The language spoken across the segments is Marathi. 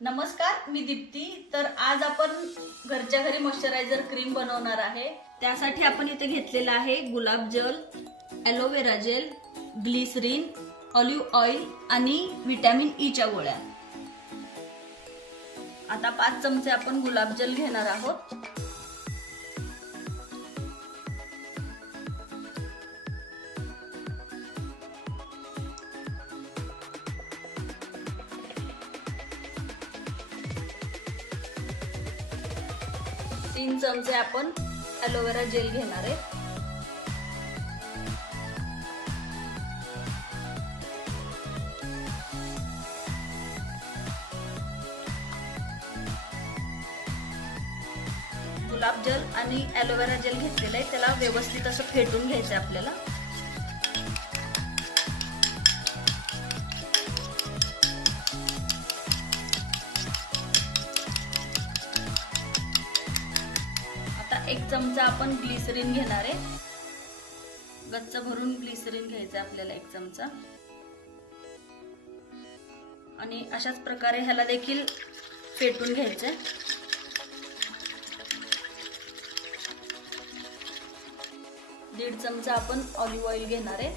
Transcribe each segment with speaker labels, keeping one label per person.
Speaker 1: नमस्कार मी दीप्ती. तर आज आपण घरच्या घरी मॉइश्चरायझर क्रीम बनवणार आहे. त्यासाठी आपण इथे घेतलेलं आहे गुलाब जल aloe vera gel glycerine olive oil आणि व्हिटॅमिन ईच्या e गोळ्या. आता पाच चमचे आपण गुलाब जल घेणार आहोत. तीन चमचे आपण ॲलोवेरा जेल घेणार आहे. गुलाब जल आणि ॲलोवेरा जेल घेतलेलं आहे त्याला व्यवस्थित असं फेटून घ्यायचं आहे आपल्याला. एक चमचा आपण ग्लिसरीन घेणार आहे. गच्च भरून ग्लिसरीन घ्यायचं आहे आपल्याला एक चमचा. आणि अशाच प्रकारे ह्याला देखील फेटून घ्यायचं आहे दीड चमचा आपण ऑलिव्ह ऑइल घेणार आहे.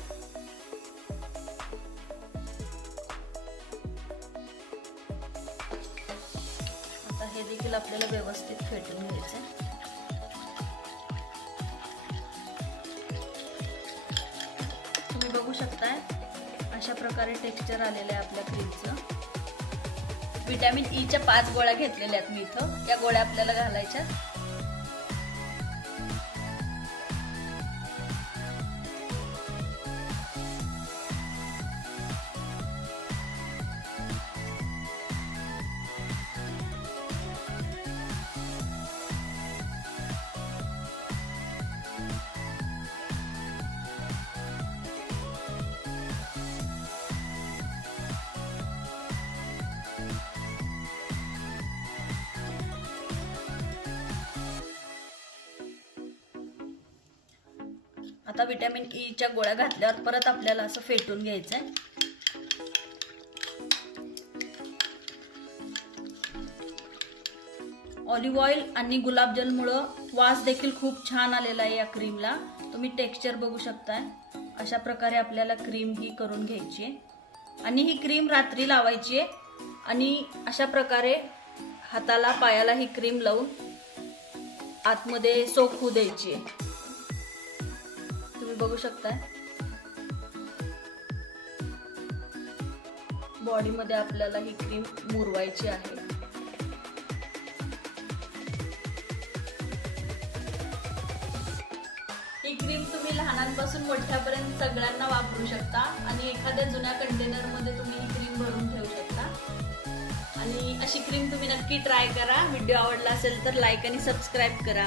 Speaker 1: आता हे देखील आपल्याला व्यवस्थित फेटून घ्यायचं शकताय. अशा प्रकारे टेक्स्चर आलेलं आहे आपल्या क्रीमचं विटॅमिन ईच्या पाच गोळ्या घेतलेल्या आहेत मी इथं. या गोळ्या आपल्याला घालायच्या आता विटॅमिन ईच्या e गोळ्या घातल्यावर परत आपल्याला असं फेटून घ्यायचं आहे ऑलिव्ह ऑइल आणि गुलाबजलमुळं वास देखील खूप छान आलेला आहे या क्रीमला तुम्ही टेक्स्चर बघू शकताय. अशा प्रकारे आपल्याला क्रीम ही करून घ्यायची आहे. आणि ही क्रीम रात्री लावायची आहे. आणि अशा प्रकारे हाताला पायाला ही क्रीम लावून आतमध्ये सोक होऊ द्यायची आहे. बघू शकताय. बॉडीमध्ये आपल्याला ही क्रीम मुरवायची आहे. ही क्रीम तुम्ही लहानांपासून मोठ्यापर्यंत सगळ्यांना वापरू शकता आणि एखाद्या जुन्या कंटेनरमध्ये तुम्ही ही क्रीम भरून ठेवू शकता. आणि अशी क्रीम तुम्ही नक्की ट्राय करा. व्हिडिओ आवडला असेल तर लाईक आणि सबस्क्राईब करा.